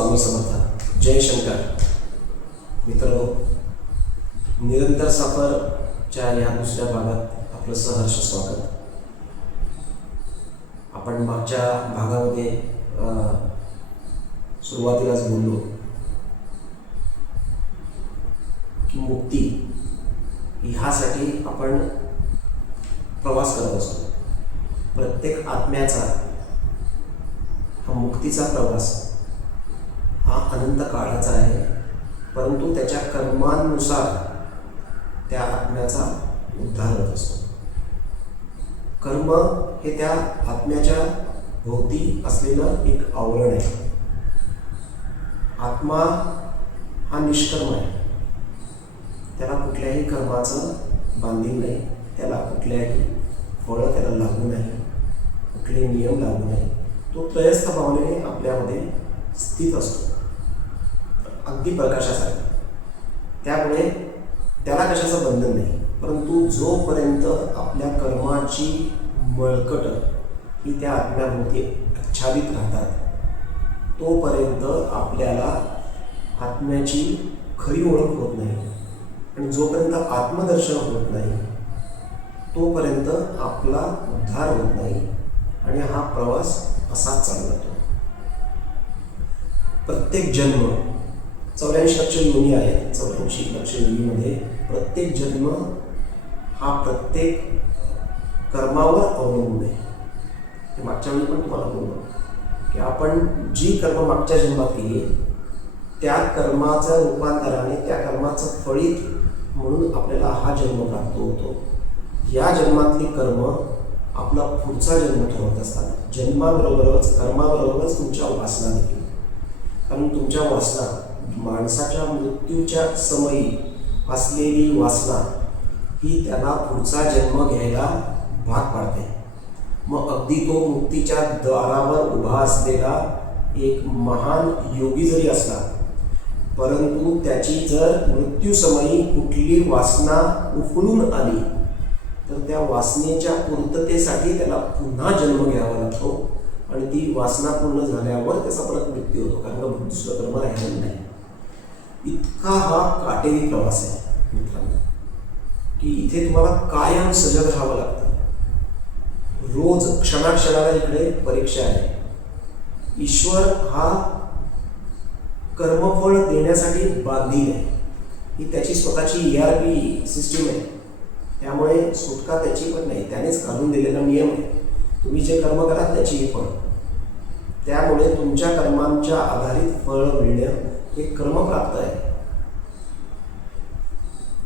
स्वामी समर्थ. जय शंकर. मित्रांनो, निरंतर सफरच्या या दुसऱ्या भागात आपलं सहर्ष स्वागत. आपण मागच्या भागामध्ये सुरुवातीलाच बोललो की मुक्ती ह्यासाठी आपण प्रवास करत असतो. प्रत्येक आत्म्याचा हा मुक्तीचा प्रवास हा अनंत काळाचा आहे, परंतु त्याच्या कर्मांनुसार त्या आत्म्याचा उद्धार होत असतो. कर्म हे त्या आत्म्याच्या भोवती असलेलं एक आवरण आहे. आत्मा हा निष्कर्म आहे. त्याला कुठल्याही कर्माचं बांधील नाही, त्याला कुठल्याही फळं त्याला लागू नाही, कुठले नियम लागू नाही. तो त्रयस्थ भावनेने आपल्यामध्ये स्थित असतो, अगदी प्रकाशासारखा. त्यामुळे त्याला कशाचं बंधन नाही. परंतु जोपर्यंत आपल्या कर्माची मळकट ही त्या आत्म्याभोवती आच्छादित राहतात, तोपर्यंत आपल्याला आत्म्याची खरी ओळख होत नाही. आणि जोपर्यंत आत्मदर्शन होत नाही, तोपर्यंत आपला उद्धार होत नाही. आणि हा प्रवास असाच चालू राहतो. प्रत्येक जन्म 84 लक्ष योनी आहेत. 84 लक्ष योनीमध्ये प्रत्येक जन्म हा प्रत्येक कर्मावर अवलंबून आहे. ते मागच्या वेळी पण तुम्हाला बोललो की आपण जी कर्म मागच्या जन्मात केली त्या कर्माचं रूपांतराने, त्या कर्माचं फळीत म्हणून आपल्याला हा जन्म प्राप्त होतो. या जन्मातली कर्म आपला पुढचा जन्म ठरवत असतात. जन्माबरोबरच कर्माबरोबरच तुमच्या वासना देखील. कारण तुमच्या वासना, माणसाच्या मृत्यूच्या समयी असलेली वासना ही त्याला पुढचा जन्म घ्यायला भाग पाडते. मग अगदी तो मुक्तीच्या द्वारावर उभा असलेला एक महान योगी जरी असला, परंतु त्याची जर मृत्यूसमयी कुठली वासना उफलून आली तर त्या वासनेच्या पूर्ततेसाठी त्याला पुन्हा जन्म घ्यावा लागतो. आणि ती वासना पूर्ण झाल्यावर त्याचा परत मृत्यू होतो, कारण दुसरं कर्म राहिलेलं नाही. इतका हा काटेरी प्रवास आहे मित्रांनो, की इथे तुम्हाला कायम सजग राहावं लागतं. रोज क्षणाक्षणाला इकडे परीक्षा आहे. ईश्वर हा कर्मफळ देण्यासाठी बांधील आहे. ही त्याची स्वतःची ERP सिस्टीम आहे. त्यामुळे सुटका त्याची पण नाही. त्यानेच घालून दिलेला नियम आहे. तुम्ही जे कर्म कराल त्याची हे फळ. त्यामुळे तुमच्या कर्मांच्या आधारित फळ मिळणं हे क्रमप्राप्त आहे.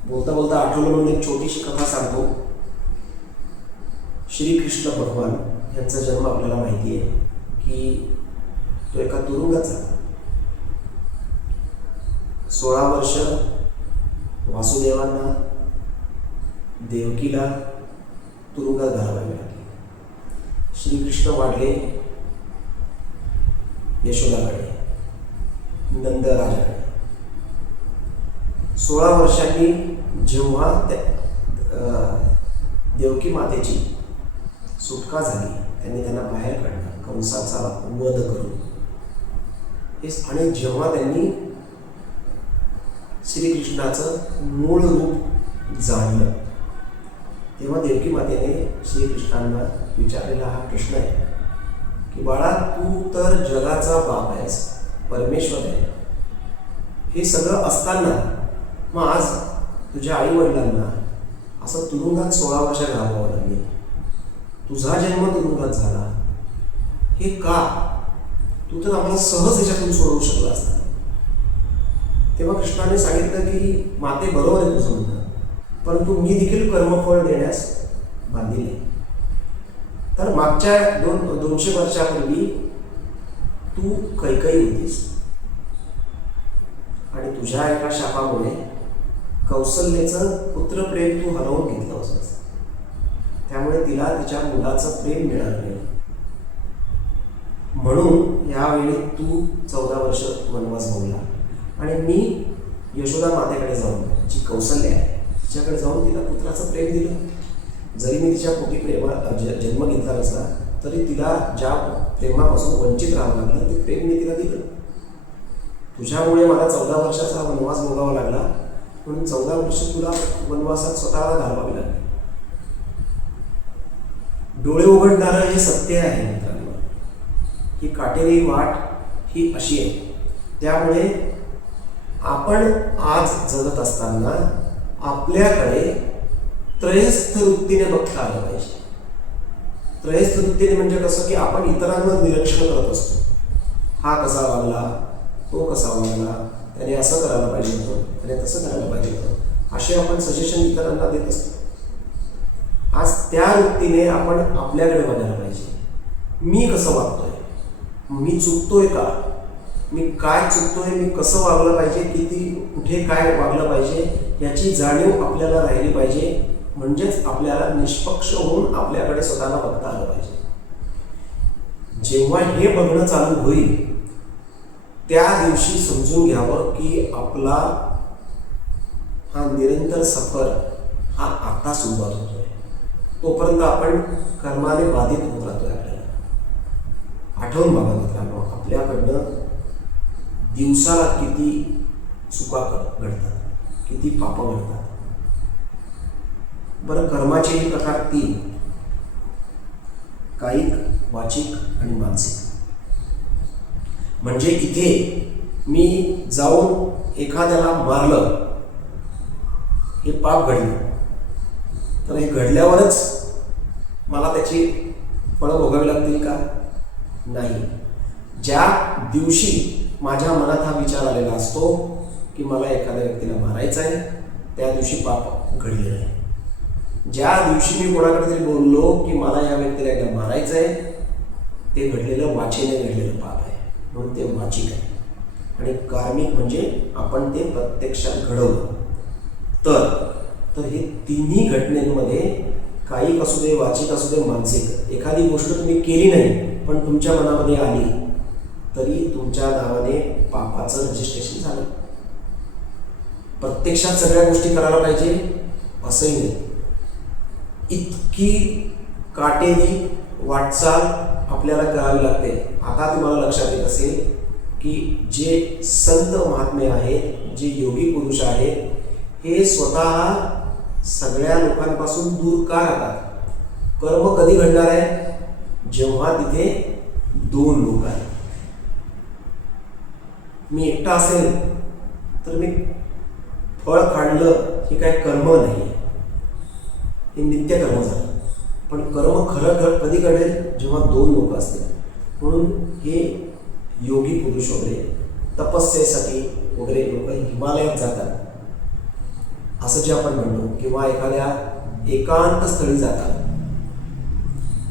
बोलता बोलता आठवलं म्हणून एक छोटीशी कथा सांगतो. श्रीकृष्ण भगवान यांचा जन्म आपल्याला माहिती आहे की तो एका तुरुंगात झाला. 16 वर्ष वासुदेवांना, देवकीला तुरुंगात घालवावे लागले. श्रीकृष्ण वाढले यशोदाकडे, नंदराजाकडे. 16 वर्षांनी जेव्हा देवकी मातेची सुटका झाली, त्यांनी त्यांना बाहेर काढलं कंसाचा वध करून. आणि जेव्हा त्यांनी श्रीकृष्णाचं मूळ रूप जाणलं, तेव्हा देवकी मातेने श्रीकृष्णांना विचारलेला हा प्रश्न आहे की बाळा, तू तर जगाचा बाप आहेस, परमेश्वर आहे. हे सगळं असताना मग आज तुझ्या आई वडिलांना असं तुरुंगात 16 वर्ष घालवावं लागले. तुझा जन्म तुरुंगात झाला, हे का? तू तर आम्हाला सहज याच्यातून सोडवू शकला असता. तेव्हा कृष्णाने सांगितलं की माते, बरोबर आहे तुझं म्हणणं, परंतु मी देखील कर्मफळ देण्यास बांधील आहे. तर मागच्या 200 वर्षापूर्वी तू कैकई होतीस आणि तुझ्या एका शापामुळे कौसल्याचं पुत्रप्रेम तू हरवून घेतलं होतंस. त्यामुळे तिला तिच्या मुलाचं प्रेम मिळालं नाही. म्हणून यावेळी तू 14 वर्ष वनवास भोगला. आणि मी यशोदा मातेकडे जाऊन, जी कौसल्य आहे, तिच्याकडे जाऊन तिला पुत्राचं प्रेम दिलं. जरी मी तिच्या पोटी जन्म घेतला नसला तरी तिला ज्या प्रेमापासून वंचित राहावं लागलं ते प्रेम मी तिला दिलं. तुझ्यामुळे मला 14 वर्षाचा वनवास भोगावा लागला, म्हणून 14 वर्ष तुला वनवासात स्वतःला घालवावी लागली. डोळे उघडणारं हे सत्य आहे मित्रांनो. ही काटेरी वाट ही अशी आहे. त्यामुळे आपण आज जगत असताना आपल्याकडे त्रयस्थ वृत्तीने बघता आलं पाहिजे. त्रयस्थ वृत्तीने म्हणजे कसं की आपण इतरांवर निरीक्षण करत असतो. हा कसा वागला, तो कसा वागला, त्याने असं करायला पाहिजे होतं, त्याने तसं करायला पाहिजे होतं, असे आपण सजेशन इतरांना देत असतो. आज त्या वृत्तीने आपण आपल्याकडे बघायला पाहिजे. मी कसं वागतोय, मी चुकतोय का, मी काय चुकतोय, मी कसं वागलं पाहिजे, किती कुठे काय वागलं पाहिजे याची जाणीव आपल्याला राहिली पाहिजे. म्हणजेच आपल्याला निष्पक्ष होऊन आपल्याकडे स्वतःला बघता आलं पाहिजे. जेव्हा हे बघणं चालू होईल त्या दिवशी समजून घ्यावं की आपला हा निरंतर सफर हा आता सुरुवात होतोय. तोपर्यंत आपण कर्माने बाधित होत राहतोय. आपल्याला आठवून बघा मित्रांनो, आपल्याकडनं दिवसाला किती चुका घडतात, किती पापं घडतात. बरं, कर्माचेही प्रकार 3: कायिक, वाचिक आणि मानसिक. म्हणजे इथे मी जाऊन एखाद्याला मारलं, हे पाप घडलं, तर हे घडल्यावरच मला त्याची फळं भोगावी लागतील का? नाही. ज्या दिवशी माझ्या मनात हा विचार आलेला असतो की मला एखाद्या व्यक्तीला मारायचं आहे, त्या दिवशी पाप घडलेलं आहे. ज्या दिवशी मी कोणाकडे तरी बोललो की मला या व्यक्तीला एकदा मारायचं आहे, ते घडलेलं वाचेने घडलेलं पाप आहे, म्हणून ते वाचिक आहे. आणि कार्मिक म्हणजे आपण ते प्रत्यक्षात घडवलं. तर हे तिन्ही घटनेमध्ये, कायिक असू दे, वाचिक असू दे, मानसिक, एखादी गोष्ट तुम्ही केली नाही पण तुमच्या मनामध्ये आली तरी तुमच्या नावाने पापाचं रजिस्ट्रेशन झालं. प्रत्यक्षात सगळ्या गोष्टी करायला पाहिजे असंही नाही. इतकी काटेरी वाटचाल आपल्याला करावी लागते. आता तुम्हाला लक्षात येत असेल की जे संत महात्मे आहेत, जे योगी पुरुष आहेत, हे स्वतः सगळ्या लोकांपासून दूर का राहतात? कर्म कधी घडणार आहे? जेव्हा तिथे 2 लोक आहेत. मी एकटा असेल तर मी फळ काढलं, हे काय कर्म नाही, हे नित्य कर्म झालं. पण कर्म खरं कधी घडेल? जेव्हा 2 लोक असतील. म्हणून हे योगी पुरुष वगैरे तपस्येसाठी वगैरे लोक हिमालयात जातात असं जे आपण म्हणतो, किंवा एखाद्या एकांत स्थळी जातात.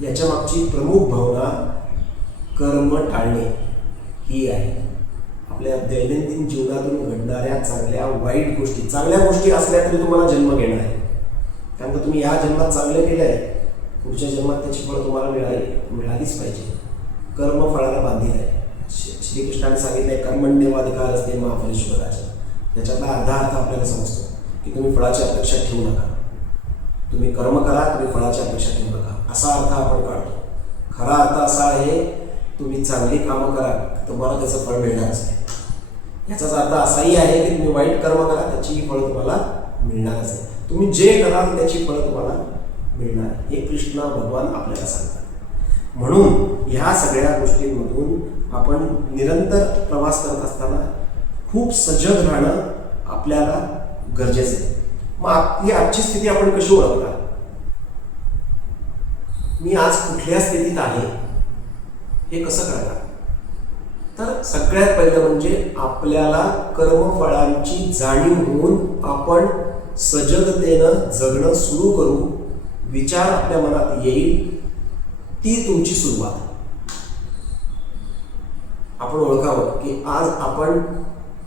याच्या मागची प्रमुख भावना कर्म टाळणे ही आहे. आपल्या दैनंदिन जीवनातून घडणाऱ्या चांगल्या वाईट गोष्टी, चांगल्या गोष्टी असल्या तरी तुम्हाला जन्म घेणार आहे. कारण का तुम्ही या जन्मात चांगलं केलं आहे, पुढच्या जन्मात त्याची फळं तुम्हाला मिळालीच पाहिजे. कर्म फळाला बांधील आहे. श्रीकृष्णाने सांगितलंय कर्मण्येवाधिकार असते महाफलेश्वराचा. याच्यातला अर्धा अर्थ आपल्याला समजतो की तुम्ही फळाची अपेक्षा ठेवू नका. तुम्ही कर्म करा, तुम्ही फळाची अपेक्षा ठेवू नका, असा अर्थ आपण काढतो. खरा अर्थ असा आहे, तुम्ही चांगली कामं करा, तुम्हाला त्याचं फळ मिळणारच आहे. याचाच अर्थ असाही आहे की तुम्ही वाईट कर्म करा, त्याची फळं तुम्हाला मिळणारच आहे. तुम्ही जे कराल त्याची फळं तुम्हाला मिळणार, हे कृष्ण भगवान आपल्याला सांगतात. म्हणून ह्या सगळ्या गोष्टींमधून आपण निरंतर प्रवास करत असताना खूप सजग राहणं आपल्याला गरजेचं आहे. मग आपली आजची स्थिती आपण कशी ओळखणार? मी आज कुठल्या स्थितीत आहे हे कसं कळणार? तर सगळ्यात पहिलं म्हणजे आपल्याला कर्मफळांची जाणीव होऊन आपण सजगतेनं जगणं सुरू करू. विचार आपल्या मनात येईल, ती तुमची सुरुवात. आपण ओळखावं की आज आपण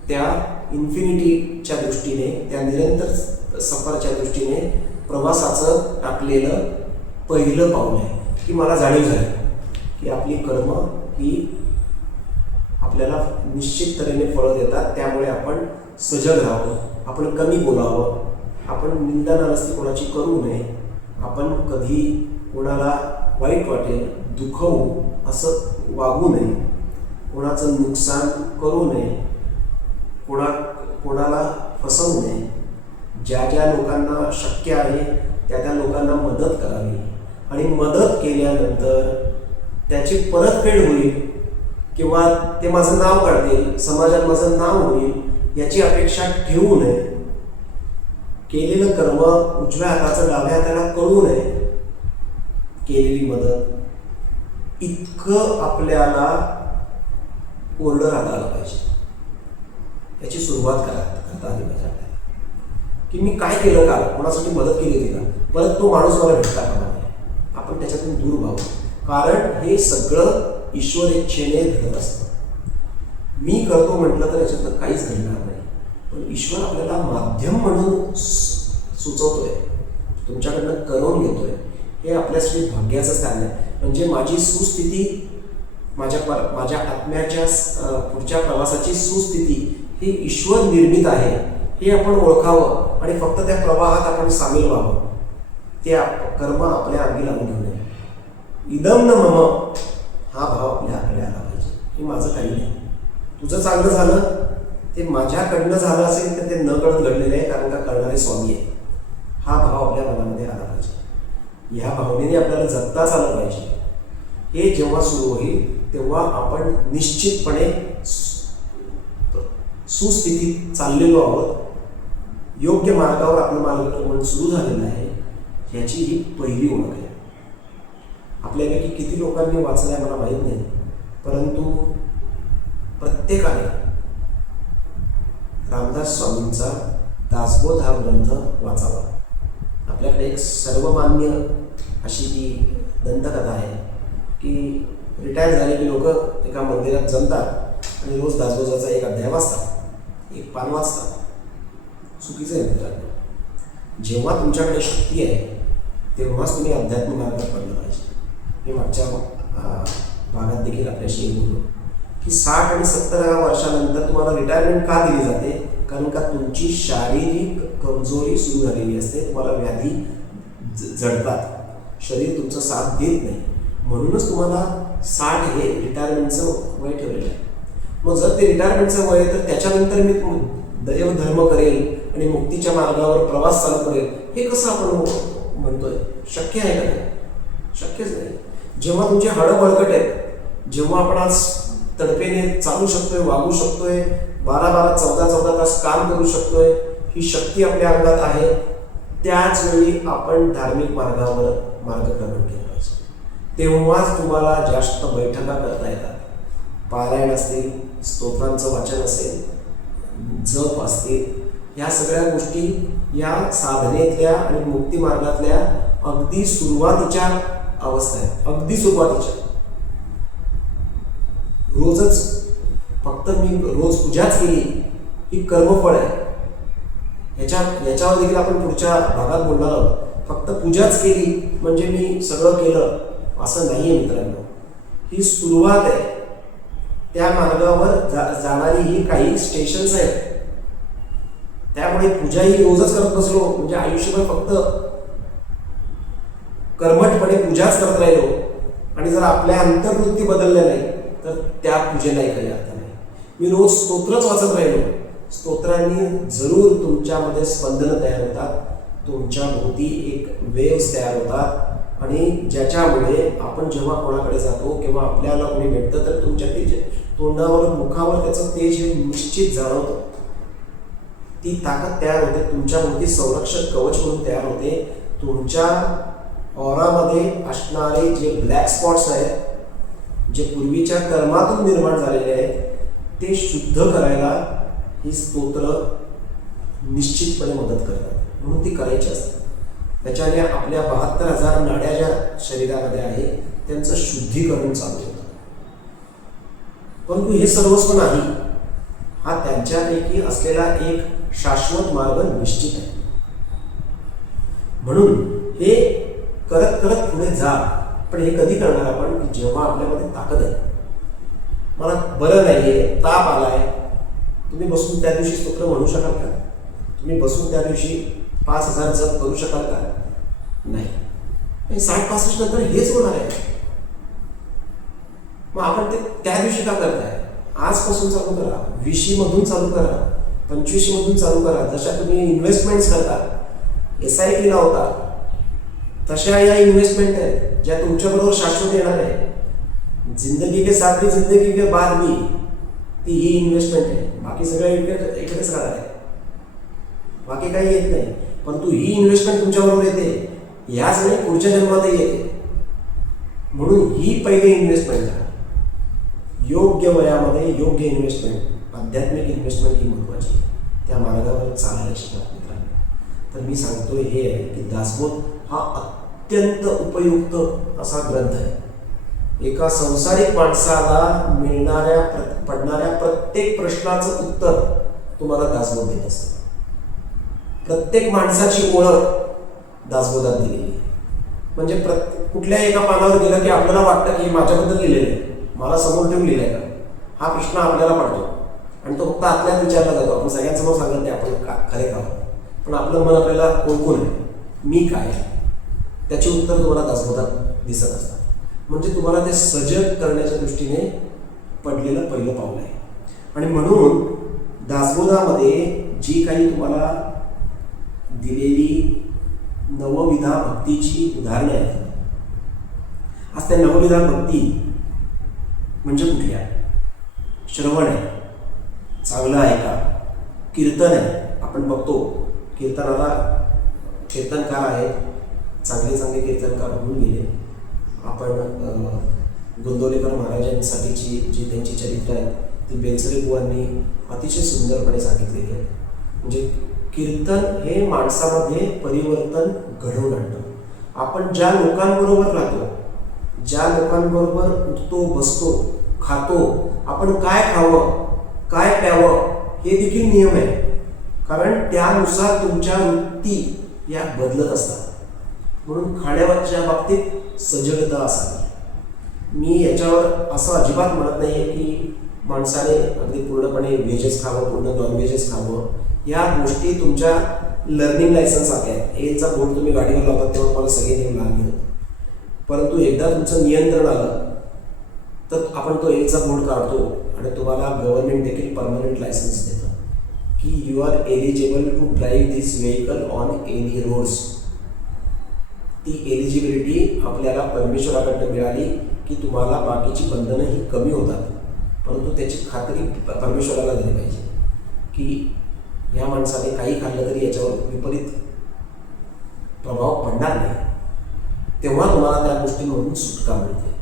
त्या इन्फिनिटीच्या दृष्टीने, त्या निरंतर सफरच्या दृष्टीने प्रवासाचं टाकलेलं पहिलं पाऊल आहे. की मला जाणीव झाली की आपली कर्म ही आपल्याला निश्चित तऱ्हेने फळं देतात. त्यामुळे आपण सजग राहावं, आपण कमी बोलावं, आपण निंदा नाराजगी कोणाची करू नये, आपण कधी कोणाला वाईट वाटेल, दुखवू असं वागू नये, कोणाचं नुकसान करू नये, कोणाला फसवू नये. ज्या लोकांना शक्य आहे त्या लोकांना मदत करावी आणि मदत केल्यानंतर त्याची परतफेड होईल किंवा ते माझं नाव काढतील, समाजात माझं नाव होईल याची अपेक्षा ठेवू नये. केलेलं कर्म उजव्या हाताचं डाव्या हाताला कळू नये. केलेली मदत इतकं आपल्याला कोरडं राहता आलं पाहिजे. याची सुरुवात करता आली पाहिजे आपल्याला की मी काय केलं का, कोणासाठी मदत केली होती का, परत तो माणूस मला भेटता कामा नये. आपण त्याच्यातून दूर व्हावं, कारण हे सगळं ईश्वर इच्छेने घडत असतं. मी करतो म्हटलं तर याच्यातलं काहीच घडणार नाही, पण ईश्वर आपल्याला माध्यम म्हणून सुचवतोय, तुमच्याकडनं करून घेतोय. हे आपल्यासाठी भाग्याचं स्थान आहे. म्हणजे माझी सुस्थिती, माझ्या आत्म्याच्या पुढच्या प्रवासाची सुस्थिती ही ईश्वर निर्मित आहे हे आपण ओळखावं आणि फक्त त्या प्रवाहात आपण सामील व्हावं. ते कर्म आपल्या अंगी लागून घेऊ नये. इदम न मम हा भाव आपल्याकडे आला पाहिजे. हे माझं काही नाही, तुझं चांगलं झालं ते माझ्याकडनं झालं असेल तर ते न कळत घडलेलं आहे, कारण का करणारे स्वामी आहे. हा भाव आपल्या मनामध्ये आला पाहिजे. ह्या भावनेने आपल्याला जगताच आलं पाहिजे. हे जेव्हा सुरू होईल तेव्हा आपण निश्चितपणे सुस्थितीत चाललेलो आहोत. योग्य मार्गावर आपलं मार्गक्रमण सुरू झालेलं आहे ह्याची ही पहिली ओळख आहे. आपल्यापैकी किती लोकांनी वाचलंय मला माहीत नाही, परंतु प्रत्येकाने रामदास स्वामींचा दासबोध हा ग्रंथ वाचावा. आपल्याकडे एक सर्वमान्य अशी ती दंतकथा आहे की रिटायर झालेली लोक एका मंदिरात जमतात आणि रोज दासबोधाचा एक अध्याय वाचतात, एक पान वाचतात. चुकीचं आहे मित्रांनो. जेव्हा तुमच्याकडे शक्ती आहे तेव्हाच तुम्ही अध्यात्म मार्गात पडलं पाहिजे. मी मागच्या भागात देखील आपल्याशी बोललो की 60 आणि 70 वर्षानंतर तुम्हाला रिटायरमेंट का दिली जाते, कारण का तुमची शारीरिक कमजोरी सुरू झालेली असते. तुम्हाला व्याधी जडतात, शरीर तुमचं साथ देत नाही. म्हणूनच तुम्हाला 60 हे रिटायरमेंटचं वय ठेवलेलं आहे. मग जर ते रिटायरमेंटचं वय तर त्याच्यानंतर मी दैव धर्म करेल आणि मुक्तीच्या मार्गावर प्रवास चालू करेल, हे कसं आपण म्हणतोय? शक्य आहे का नाही? शक्यच नाही. जेव्हा तुमची हाडं बळकट आहेत, जेव्हा आपण आज तडफेने चालू शकतोय, वागू शकतोय, 12-12, 14-14 तास काम करू शकतोय, ही शक्ती आपल्या अंगात आहे, त्याच वेळी आपण धार्मिक मार्गावर मार्गक्रमण केलं पाहिजे. तेव्हाच तुम्हाला जास्त बैठका करता येतात. पारायण असतील, स्तोत्रांचं वाचन असेल, जप असतील, ह्या सगळ्या गोष्टी या साधनेतल्या आणि मुक्ती मार्गातल्या अगदी सुरुवातीच्या अवस्था आहेत. अगदी सुरुवातीच्या. रोजच फक्त मी रोज पूजाच केली ही कर्मफळ आहे. याच्यावर देखील आपण पुढच्या भागात बोलणार आहोत. फक्त पूजाच केली म्हणजे मी सगळं केलं असं नाही आहे मित्रांनो. ही सुरुवात आहे. त्या मार्गावर जाणारी ही काही स्टेशन्स आहेत. त्यामुळे पूजा ही रोजच करत बसलो म्हणजे आयुष्यभर फक्त कर्मठपणे पूजाच करत राहिलो आणि जर आपल्या अंतर्वृत्ती बदलल्या नाही तर त्या पूजेलाही काही अर्थ नाही. मी रोज स्तोत्रच वाचत राहिलो, स्तोत्रांनी जरूर तुमच्यामध्ये स्पंदनं तयार होतात, तुमच्या भोवती एक वेव्स तयार होतात आणि ज्याच्यामुळे आपण जेव्हा कोणाकडे जातो किंवा आपल्याला कोणी भेटतं तर तुमच्या तोंडावर मुखावर त्याचं तेज हे निश्चित जाणवतं. ती ताकद तयार होते, तुमच्या भोवती संरक्षक कवच म्हणून तयार होते. तुमच्या ऑरामध्ये असणारे जे ब्लॅक स्पॉट्स आहेत, जे पूर्वीच्या कर्मातून निर्माण झालेले आहेत, ते शुद्ध करायला ही स्तोत्र निश्चितपणे मदत करतात. म्हणून ती करायची असतात. त्याच्याने आपल्या 72,000 नाड्या ज्या शरीरामध्ये आहे त्यांचं शुद्धीकरण चालू होतं. परंतु हे सर्वस्व नाही. हा त्यांच्यापैकी असलेला एक शाश्वत मार्ग निश्चित आहे. म्हणून हे करत करत पुढे जा. पण हे कधी करणार आपण? की जेव्हा आपल्यामध्ये ताकद आहे. मला बरं नाहीये, ताप आलाय, तुम्ही बसून त्या दिवशी स्तोत्र म्हणू शकाल का? तुम्ही बसून त्या दिवशी 5,000 जप करू शकाल का? नाही. 60-65 नंतर हेच होणार आहे. मग आपण ते त्या दिवशी का करताय? आजपासून चालू करा. विशीमधून चालू करा. 25 मधून चालू करा. जशा तुम्ही इन्व्हेस्टमेंट्स करता, SIP लावता, तशा या इन्व्हेस्टमेंट आहेत ज्या तुमच्याबरोबर शाश्वत येणार आहे. जिंदगी के साथ भी जिंदगी के बाद भी ती ही इन्व्हेस्टमेंट आहे. बाकी सगळं इकडेच राहणार आहे, बाकी काही येत नाही. परंतु ही इन्व्हेस्टमेंट तुमच्याबरोबर येते, ह्याच नाही पुढच्या जन्मातही येते. म्हणून ही पहिली इन्व्हेस्टमेंट करा. योग्य वयामध्ये योग्य इन्व्हेस्टमेंट, आध्यात्मिक इन्व्हेस्टमेंट ही महत्त्वाची आहे. त्या मार्गावर चालायला शिका मित्रांनो. तर मी सांगतोय हे आहे की दासबोध हा अत्यंत उपयुक्त असा ग्रंथ आहे. एका संसारिक माणसाला पडणाऱ्या प्रत्येक प्रश्नाचं उत्तर तुम्हाला दासबोध देत असतं. प्रत्येक माणसाची ओळख दासबोधात दिलेली आहे. म्हणजे कुठल्या एका पानावर गेलं की आपल्याला वाटतं की माझ्याबद्दल लिहिलेलं आहे, मला समोर ठेवून लिहिलंय का, हा प्रश्न आपल्याला पडतो आणि तो फक्त आपल्याला विचारला जातो. आपण सगळ्यांसमोर सांगत नाही आपण खरे का, पण आपलं मन आपल्याला कोण आहे, मी काय आहे, त्याचे उत्तर तुम्हाला दासबोधात दिसत असतात. म्हणजे तुम्हाला ते सजग करण्याच्या दृष्टीने पडलेलं पहिलं पाऊल आहे. आणि म्हणून दासबोधामध्ये जी काही तुम्हाला दिलेली नवविधा भक्तीची उदाहरणे आहेत, आज त्या नवविधा भक्ती म्हणजे कुठल्या? श्रवण आहे, चांगलं ऐका. कीर्तन आहे, आपण बघतो कीर्तनाला कीर्तनकार आहेत, चांगले चांगले कीर्तनकार होऊन गेले. आपण गोंदवलेकर महाराजांसाठीची जी त्यांची चरित्र आहेत ती बेलसरे बुवांनी अतिशय सुंदरपणे सांगितलेली आहे. म्हणजे कीर्तन हे माणसामध्ये परिवर्तन घडवून आणतं. आपण ज्या लोकांबरोबर राहतो, ज्या लोकांबरोबर उठतो, बसतो, खातो, आपण काय खावं, काय प्यावं हे देखील नियम आहे. कारण त्यानुसार तुमच्या वृत्ती या बदलत असतात. म्हणून खाण्याच्या बाबतीत सजगता असावी. मी याच्यावर असं अजिबात म्हणत नाही आहे की माणसाने अगदी पूर्णपणे व्हेजच खावं, पूर्ण नॉनव्हेजच खावं. या गोष्टी तुमच्या लर्निंग लायसन्स आहेत. एचा बोर्ड तुम्ही गाडीवर लावतात तेव्हा तुम्हाला सगळे नियम लागले होते. परंतु एकदा तुमचं नियंत्रण आलं तर आपण तो एचा बोर्ड काढतो आणि तुम्हाला गव्हर्नमेंट देखील परमनंट लायसन्स देतं की you are eligible to drive this vehicle on any roads. ती एलिजिबिलिटी आपल्याला परमेश्वराकडनं मिळाली की तुम्हाला बाकीची बंधनं ही कमी होतात. परंतु त्याची खात्री परमेश्वराला दिली पाहिजे की या माणसाने काही खाल्लं तरी याच्यावर विपरीत प्रभाव पडणार नाही. तेव्हा तुम्हाला त्या गोष्टींमधून सुटका मिळते.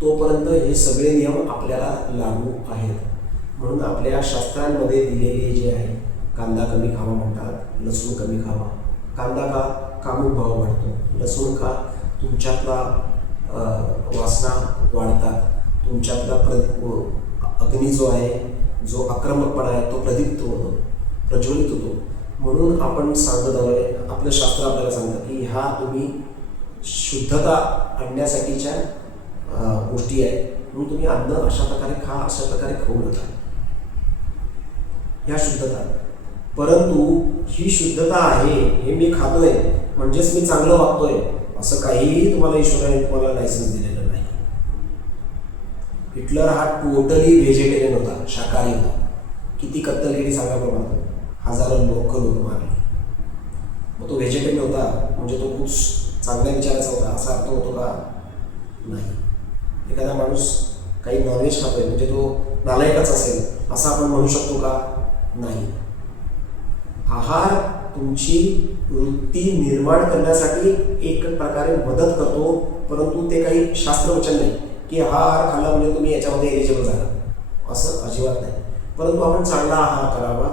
तोपर्यंत हे सगळे नियम आपल्याला लागू आहेत. म्हणून आपल्या शास्त्रांमध्ये दिलेले जे आहे, कांदा कमी खावा म्हणतात, लसूण कमी खावा. कांदा का कामुक भाव वाढतो, लसूण का तुमच्यातला वासना वाढतात, तुमच्यातला अग्नी जो आहे, जो आक्रमकपणा आहे तो प्रदीप्त होतो, प्रज्वलित होतो. म्हणून आपण सांगत आलोय, आपलं शास्त्र आपल्याला सांगतं की ह्या तुम्ही शुद्धता आणण्यासाठीच्या गोष्टी आहेत. म्हणून तुम्ही अन्न अशा प्रकारे खा, अशा प्रकारे खाऊ नका, ह्या शुद्धता. परंतु ही शुद्धता आहे, हे मी खातोय म्हणजेच मी चांगलं वागतोय असं काहीही तुम्हाला ईश्वराने तुम्हाला लायसन्स दिलेलं नाही. हिटलर हा टोटली व्हेजिटेरियन होता, शाकाहारी होता. किती कत्तल केली सांगा प्रमाणे, हजारो लोक मारले. मग तो व्हेजिटेरियन होता म्हणजे तो खूप चांगल्या विचाराचा होता असा अर्थ होतो का? नाही. एखादा माणूस काही नॉनव्हेज खातोय म्हणजे तो नालायकच असेल असं आपण म्हणू शकतो का? नाही. आहार तुमची वृत्ती निर्माण करण्यासाठी एक प्रकारे मदत करतो, परंतु ते काही शास्त्रवचन नाही की हा आहार खाल्ला म्हणजे तुम्ही याच्यामध्ये एलिजिबल झाला, असं अजिबात नाही. परंतु आपण चांगला आहार करावा,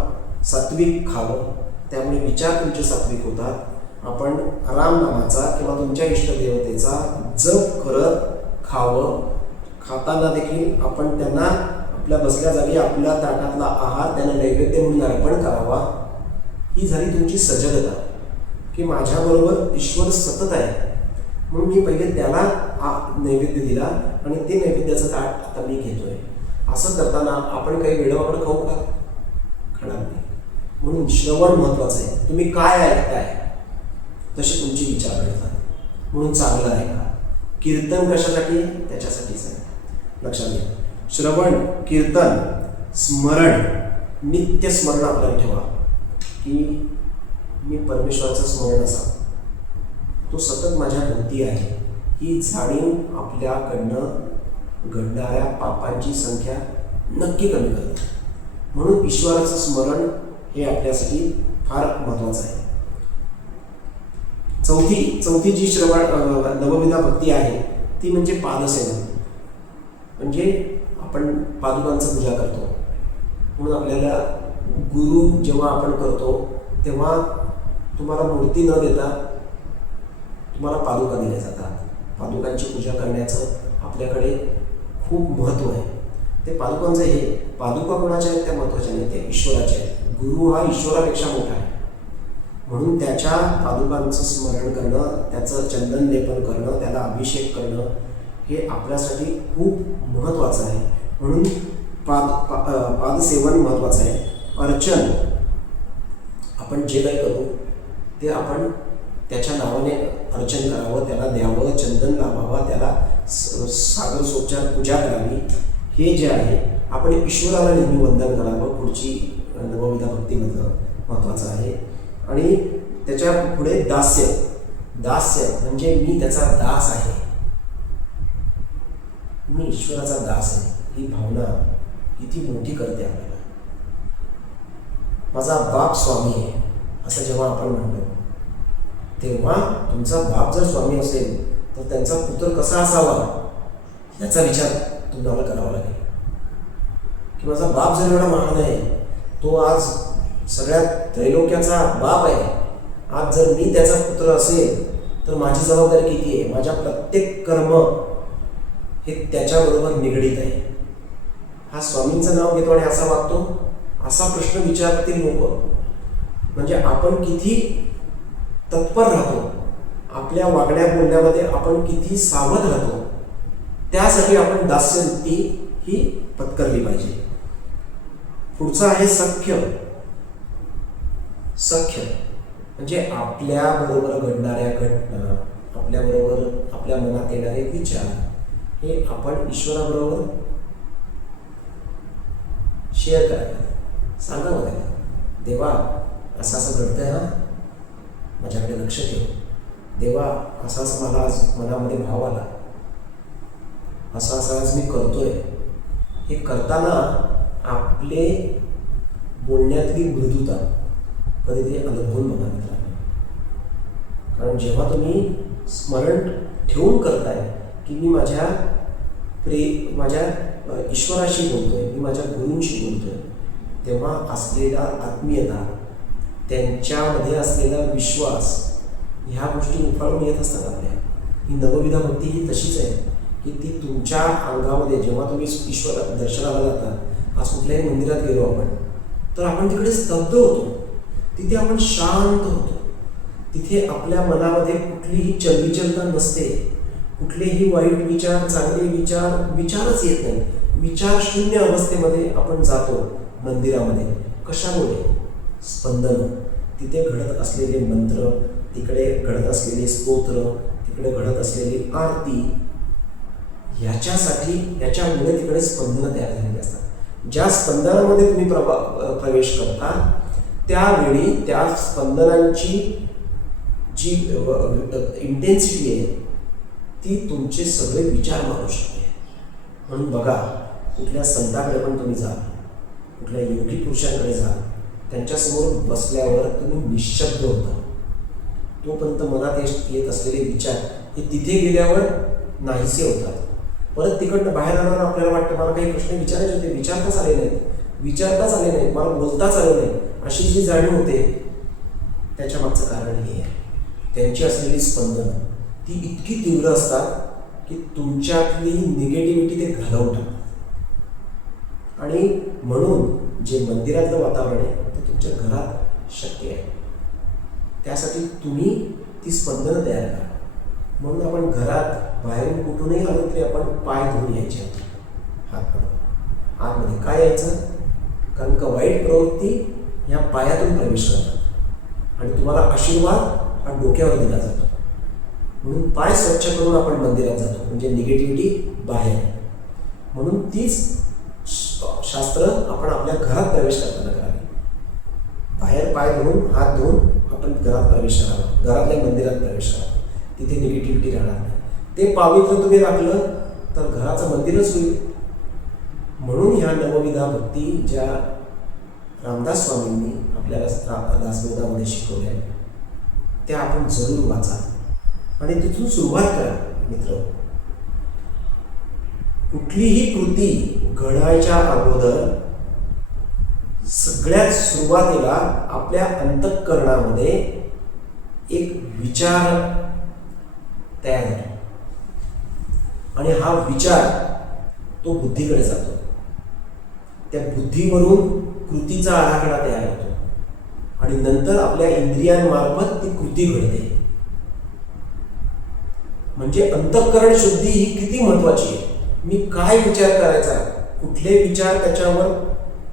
सात्विक खावं, त्यामुळे विचार तुमचे सात्विक होतात. आपण रामनामाचा किंवा तुमच्या इष्टदेवतेचा जप करत खावं. खाताना देखील आपण त्यांना आपल्या बसल्या जागी आपल्या ताटातला आहार त्यांना नैवेद्य म्हणून अर्पण करावा. ही झाली तुमची सजगता की माझ्याबरोबर ईश्वर सतत आहे, म्हणून मी पहिले त्याला नैवेद्य दिला आणि ते नैवेद्याचं ताट आता मी घेतोय. असं करताना आपण काही वेळेवाकडे खाऊ का? खाणार नाही. म्हणून श्रवण महत्वाचं आहे. तुम्ही काय ऐकताय तसे तुमचे विचार घडतात. म्हणून चांगलं ऐका. कीर्तन कशासाठी? त्याच्यासाठीच आहे, लक्षात घ्या. श्रवण, कीर्तन, स्मरण, नित्य स्मरण आपल्याला ठेवा की मी परमेश्वराचं स्मरण असा, तो सतत माझ्या भोवती आहे. ही जाणीव आपल्याकडनं घडणाऱ्या पापांची संख्या नक्की कमी करते. म्हणून ईश्वराचं स्मरण हे आपल्यासाठी फार महत्त्वाचं आहे. चौथी जी नवविधा भक्ती आहे ती म्हणजे पादसेवन. म्हणजे आपण पादुकांचं पूजा करतो. म्हणून आपल्याला गुरु जेव्हा आपण करतो तेव्हा तुम्हाला मूर्ती न देता तुम्हाला पादुका दिल्या जातात. पादुकांची पूजा करण्याचं आपल्याकडे खूप महत्त्व आहे. ते पादुकांचं हे पादुका कोणाच्या आहेत त्या महत्त्वाच्या नाही, ते ईश्वराच्या आहेत. गुरु हा ईश्वरापेक्षा मोठा आहे. म्हणून त्याच्या पादुकांचं स्मरण करणं, त्याचं चंदन लेपन करणं, त्याला अभिषेक करणं हे आपल्यासाठी खूप महत्त्वाचं आहे. म्हणून पादसेवन महत्त्वाचं आहे. अर्चन आपण जे काही करू ते आपण त्याच्या नावाने अर्चन करावं, त्याला द्यावं, चंदन लावावं, त्याला सागरसोपचार पूजा करावी. हे जे आहे आपण ईश्वराला नेहमी वंदन करावं. पुढची नवविधा भक्तीमधलं महत्त्वाचं आहे. आणि त्याच्या पुढे दास्य म्हणजे मी त्याचा दास आहे, मी ईश्वराचा दास आहे. ही भावना किती मोठी करते आपल्याला. माझा बाप स्वामी आहे असं जेव्हा आपण म्हणतो तेव्हा तुमचा बाप जर स्वामी असेल तर त्यांचा पुत्र कसा असावा याचा विचार तुम्हाला करावा लागेल. की माझा बाप जर एवढा महान आहे, तो आज सगळ्या त्रैलोक्याचा बाप आहे, आज जर मी त्याचा पुत्र असेल तर माझी जबाबदारी किती आहे. माझ्या प्रत्येक कर्म हे त्याच्याबरोबर निगडीत आहे. हा स्वामींचं नाव घेतो आणि असा वागतो, असा प्रश्न विचारतील लोक. म्हणजे आपण किती तत्पर राहतो, आपल्या वागण्या बोलण्यामध्ये आपण किती सावध राहतो, त्यासाठी आपण दास्यवृत्ती ही पत्करली पाहिजे. पुढचं आहे सख्य म्हणजे आपल्याबरोबर घडणाऱ्या घटना, आपल्याबरोबर आपल्या मनात येणारे विचार हे आपण ईश्वराबरोबर शेअर करायला, सांगावं त्याला, देवा असं असं घडतंय, हा माझ्याकडे लक्ष ठेव. देवा असं असं मला आज मनामध्ये भाव आला, असं असं आज मी करतोय. हे करताना आपले बोलण्यातली मृदुता कधीतरी अनुभवून बघा मित्रांनो. कारण जेव्हा तुम्ही स्मरण ठेवून करताय की मी माझ्या ईश्वराशी बोलतोय, मी माझ्या गुरूंशी बोलतोय, तेव्हा असलेला आत्मीयता, त्यांच्यामध्ये असलेला विश्वास, ह्या गोष्टी उफाळून येत असतात आपल्या. ही नवविधा भक्ती ही तशीच आहे की ती तुमच्या अंगामध्ये, जेव्हा तुम्ही ईश्वर दर्शनाला जाता, आज कुठल्याही मंदिरात गेलो आपण तर आपण तिकडे स्तब्ध होतो, तिथे आपण शांत होतो. तिथे आपल्या मनामध्ये कुठलीही चलबिचलता नसते, कुठलेही वाईट विचार, चांगले विचारच येत नाही. विचार शून्य अवस्थेमध्ये आपण जातो मंदिरामध्ये. कशामुळे? स्पंदन, तिथे घडत असलेले मंत्र, तिकडे घडत असलेले स्तोत्र, तिकडे घडत असलेली आरती, याच्यामुळे तिकडे स्पंदनं तयार झालेली असतात. ज्या स्पंदनामध्ये तुम्ही प्रवेश करता त्यावेळी त्या स्पंदनांची जी इंटेन्सिटी आहे ती तुमचे सगळे विचार मारू शकते. म्हणून बघा, कुठल्या संतांकडे पण तुम्ही जा, कुठल्या योगी पुरुषांकडे जा, त्यांच्यासमोर बसल्यावर तुम्ही निशब्द होता. तोपर्यंत मनात येत असलेले विचार हे तिथे गेल्यावर नाहीसे होतात. परत तिकडनं बाहेर आल्यावर आपल्याला वाटतं मला काही प्रश्न विचारायचे होते, विचारताच आले नाहीत, मला बोलताच आलं नाही, अशी जी जाणीव होते त्याच्या मागचं कारण हे आहे. त्यांची असलेली स्पंदन ती इतकी तीव्र असतात की तुमच्यातली निगेटिव्हिटी ते घालवून टाकतात. आणि म्हणून जे मंदिरातलं वातावरण आहे ते तुमच्या घरात शक्य आहे. त्यासाठी तुम्ही ती स्पंदनं तयार करा. म्हणून आपण घरात बाहेरून कुठूनही आलो तरी आपण पाय धुवून यायचे, हात आतमध्ये काय यायचं, कारण का वाईट प्रवृत्ती ह्या पायातून प्रवेश करतात आणि तुम्हाला आशीर्वाद हा डोक्यावर दिला जातो. म्हणून पाय स्वच्छ करून आपण मंदिरात जातो, म्हणजे निगेटिव्हिटी बाहेर. म्हणून तीच शास्त्र आपण आपल्या घरात प्रवेश करताना करावे. बाहेर पाय धुवून हात धुवून आपण घरात प्रवेश करावा, घरातल्या मंदिरात प्रवेश करावा. तिथे निगेटिव्हिटी राहणार नाही. ते पावित्र्य तुम्ही राखलं तर घराचं मंदिरच होईल. म्हणून ह्या नवविधा भक्ती ज्या रामदास स्वामींनी आपल्याला दासबोधामध्ये शिकवल्या त्या आपण जरूर वाचा आणि तिथून सुरुवात करा. मित्र, कुठलीही कृती घडायच्या अगोदर सगळ्यात सुरुवातीला आपल्या अंतःकरणामध्ये एक विचार तयार होतो आणि हा विचार तो बुद्धीकडे जातो. त्या बुद्धीवरून कृतीचा आराखडा तयार होतो आणि नंतर आपल्या इंद्रियांमार्फत ती कृती घडते. म्हणजे अंतःकरण शुद्धी ही किती महत्वाची आहे. मी काय विचार करायचा, कुठले विचार त्याच्यावर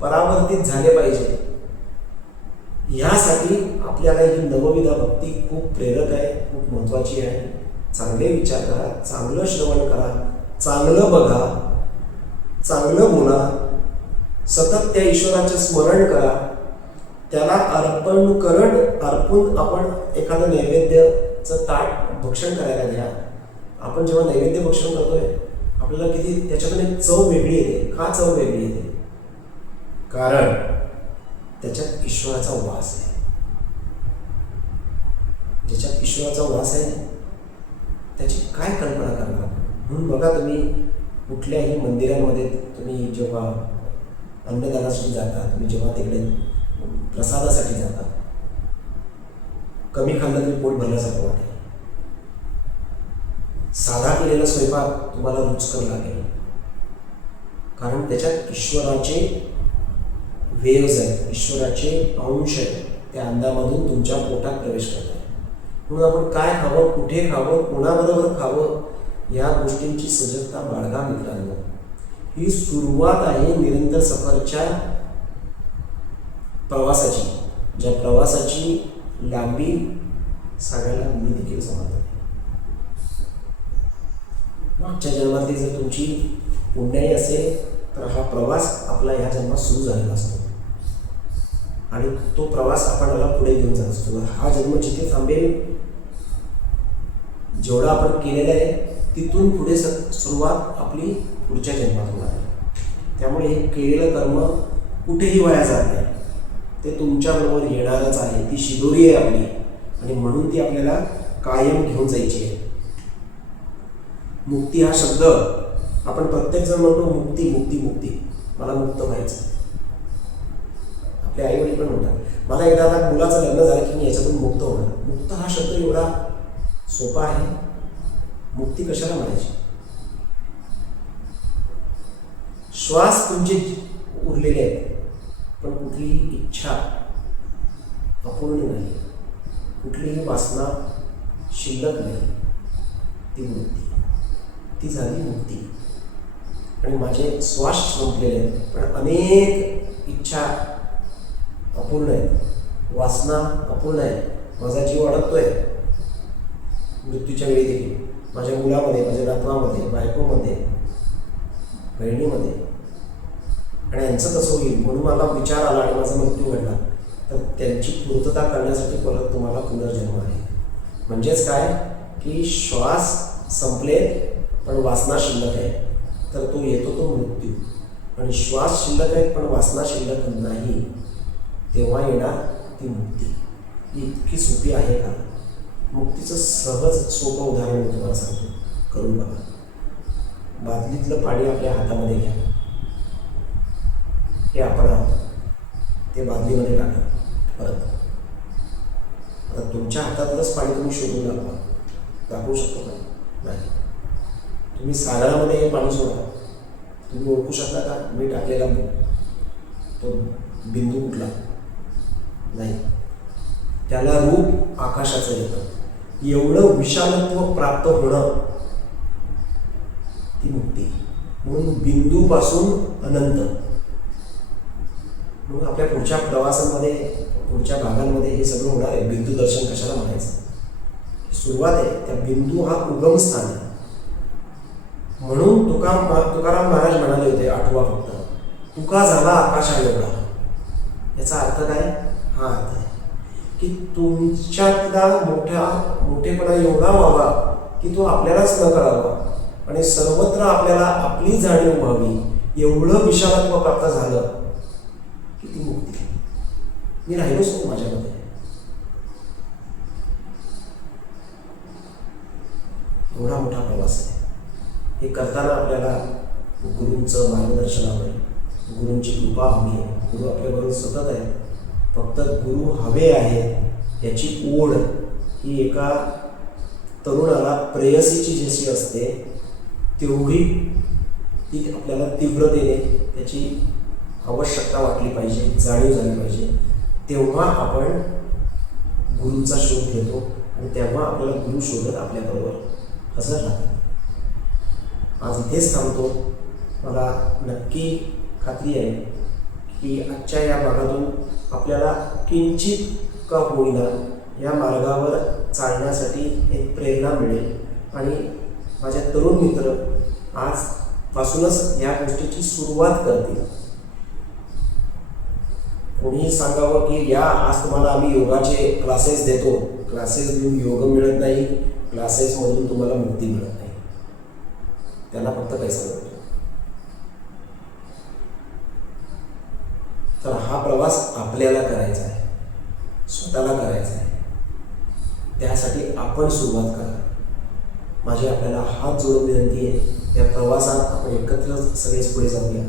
परावर्तित झाले पाहिजे, ह्यासाठी आपल्याला ही नवविधा भक्ती खूप प्रेरक आहे, खूप महत्वाची आहे. चांगले विचार करा, चांगलं श्रवण करा, चांगलं बघा, चांगलं बोला, सतत त्या ईश्वराचे स्मरण करा. त्याला अर्पून आपण एखादं नैवेद्याचं ताट भक्षण करायला घ्या. आपण जेव्हा नैवेद्य भक्षण करतोय आपल्याला किती त्याच्यामध्ये चव वेगळी येते. का चव वेगळी येते? कारण त्याच्यात ईश्वराचा वास आहे. ज्याच्यात ईश्वराचा वास आहे त्याची काय कल्पना करणार. म्हणून बघा, तुम्ही कुठल्याही मंदिरांमध्ये तुम्ही जेव्हा अन्नदानासाठी जाता, तुम्ही जेव्हा तिकडे प्रसादासाठी जाता, कमी खाल्लं तरी पोट भरल्यासारखं वाटेल. साधा केलेला स्वयंपाक तुम्हाला रुचकर लागेल, कारण त्याच्यात ईश्वराचे वेव्ज आहेत, ईश्वराचे अंश आहेत. त्या अन्नामधून तुमच्या पोटात प्रवेश करतात. म्हणून आपण काय खावं, कुठे खावं, कोणाबरोबर खावं, या गोष्टींची सजगता बाळगा. मित्रांनो, ही सुरुवात आहे निरंतर सफरच्या प्रवासाची, ज्या प्रवासाची लांबी सांगायला मी देखील समजतो. मागच्या जन्मातली जर तुमची पुण्याई असेल तर हा प्रवास आपला ह्या जन्मात सुरू झालेला असतो आणि तो प्रवास आपल्याला पुढे घेऊन जात असतो. हा जन्म जिथे थांबेल, जेवढा आपण केलेलं आहे तिथून पुढे सुरुवात आपली पुढच्या जन्मात होणार आहे. त्यामुळे हे केलेलं कर्म कुठेही वाया जात नाही, ते तुमच्याबरोबर येणारच आहे. ती शिदोरी आहे आपली आणि म्हणून ती आपल्याला कायम घेऊन जायची आहे. मुक्ती हा शब्द आपण प्रत्येक जण म्हणतो, मुक्ती मुक्ती मुक्ती, मला मुक्त व्हायचं. आपले आई वडील पण म्हणतात, मला एकदा आता मुलाचं लग्न झालं की मी याच्यातून मुक्त होणार. मुक्त हा शब्द एवढा सोपा आहे, मुक्ती कशाला म्हणायची? श्वास तुमचे उरलेले आहेत, पण कुठलीही इच्छा अपूर्ण नाही, कुठलीही वासना शिल्लक नाही, ती मुक्ती, ती झाली मुक्ती. आणि माझे श्वास संपलेले आहेत, पण अनेक इच्छा अपूर्ण आहेत, वासना अपूर्ण आहेत. माझा जीव अडकतोय मृत्यूच्या वेळी देखील, माझ्या मुलामध्ये, माझ्या नातवामध्ये, बायकोमध्ये, बहिणीमध्ये. आणि यांचं कसं होईल म्हणून मला विचार आला आणि माझा मृत्यू घडला, तर त्यांची पूर्तता करण्यासाठी परत तुम्हाला पुनर्जन्म आहे. म्हणजेच काय की श्वास संपले पण वासना शिल्लक आहे, तर तो येतो तो मृत्यू. आणि श्वास शिल्लक आहे पण वासना शिल्लक नाही, तेव्हा येणार ती मुक्ती. ही इतकी सोपी आहे का? मुक्तीचं सहज सोपं उदाहरण मी तुम्हाला सांगतो, करून बघा. बादलीतलं पाणी आपल्या हातामध्ये घ्या, हे आपण आहोत, ते बादलीमध्ये टाका. परत आता तुमच्या हातातलंच पाणी तुम्ही शोधून दाखवू शकतो का? नाही. तुम्ही सागरामध्ये हे पाणी सोडा, तुम्ही ओळखू शकता का मी टाकलेला तो बिंदू कुठला? नाही. त्याला रूप आकाशाचं येतं. एवढं विशालत्व प्राप्त होणं ती मुक्ती. म्हणून बिंदूपासून अनंत. म्हणून आपल्या पुढच्या प्रवासामध्ये, पुढच्या भागांमध्ये हे सगळं होणार आहे. बिंदू दर्शन कशाला म्हणायचं? सुरुवात आहे, त्या बिंदू हा उगम स्थान आहे. म्हणून तुकाराम महाराज म्हणाले होते, आठवा फक्त तुका झाला आकाशा एवढा. याचा अर्थ काय? हा अर्थ आहे की तुमच्यातला मोठेपणा एवढा व्हावा की तो आपल्यालाच न कळावा आणि सर्वत्र आपल्याला आपली जाणीव व्हावी. एवढं विशालत्व प्राप्त झालं की ती मुक्ती. मी राहिलोच नाही माझ्यामध्ये. एवढा मोठा प्रवास आहे. हे करताना आपल्याला गुरूंचं मार्गदर्शन हवं, गुरूंची कृपा हवी आहे. गुरु आपल्याबरोबर सतत आहे. फक्त गुरु हवे आहेत याची ओढ ही एका तरुणाला प्रेयसीची जशी असते तेवढी ती आपल्याला तीव्रतेने त्याची आवश्यकता वाटली पाहिजे, जाणीव झाली पाहिजे. तेव्हा आपण गुरूंचा शोध घेतो आणि तेव्हा आपल्याला गुरु शोधत आपल्याबरोबर हजर राहतात. आज इथेच थांबतो. मला नक्की खात्री आहे की आजच्या या भागातून आपल्याला किंचित का होईना या मार्गावर चालण्यासाठी एक प्रेरणा मिळेल आणि माझे तरुण मित्र आजपासूनच या गोष्टीची सुरुवात करतील. कोणीही सांगावं की या आज तुम्हाला आम्ही योगाचे क्लासेस देतो, क्लासेस देऊन योग मिळत नाही, क्लासेसमधून तुम्हाला मुक्ती मिळत नाही, त्यांना फक्त पैसा मिळतो. तर हा प्रवास आपल्याला करायचा आहे, स्वतःला करायचा आहे. त्यासाठी आपण सुरुवात करा. माझी आपल्याला हात जोडून विनंती आहे, या प्रवासात आपण एकत्र सगळेच पुढे जाऊया.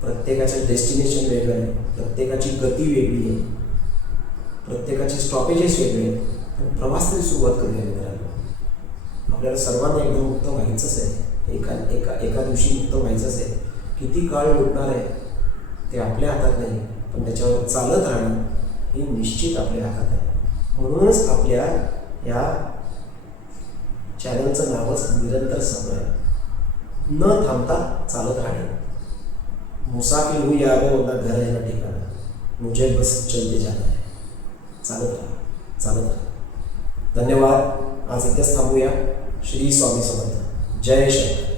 प्रत्येकाचं डेस्टिनेशन वेगळं आहे, प्रत्येकाची गती वेगळी आहे, प्रत्येकाचे स्टॉपेजेस वेगळे आहेत. पण प्रवास तरी सुरुवात करूया मित्रांनो. आपल्याला सर्वांना एकदम मुक्त व्हायचंच आहे. एका दिवशी मुक्त व्हायचंच आहे. किती काळ लुटणार आहे ते आपल्या हातात नाही, पण त्याच्यावर चालत राहणं हे निश्चित आपल्या हातात आहे. म्हणूनच आपल्या या चॅनलचं नावच निरंतर सफर आहे. न थांबता चालत राहणे. मुसाफिर हूँ यारो ना घर है ना ठिकाणा, मुझे बस चलते जाना है. चालत राहा, चालत राहा. धन्यवाद. आज इथेच थांबूया. श्री स्वामी समर्थ. जय शंकर.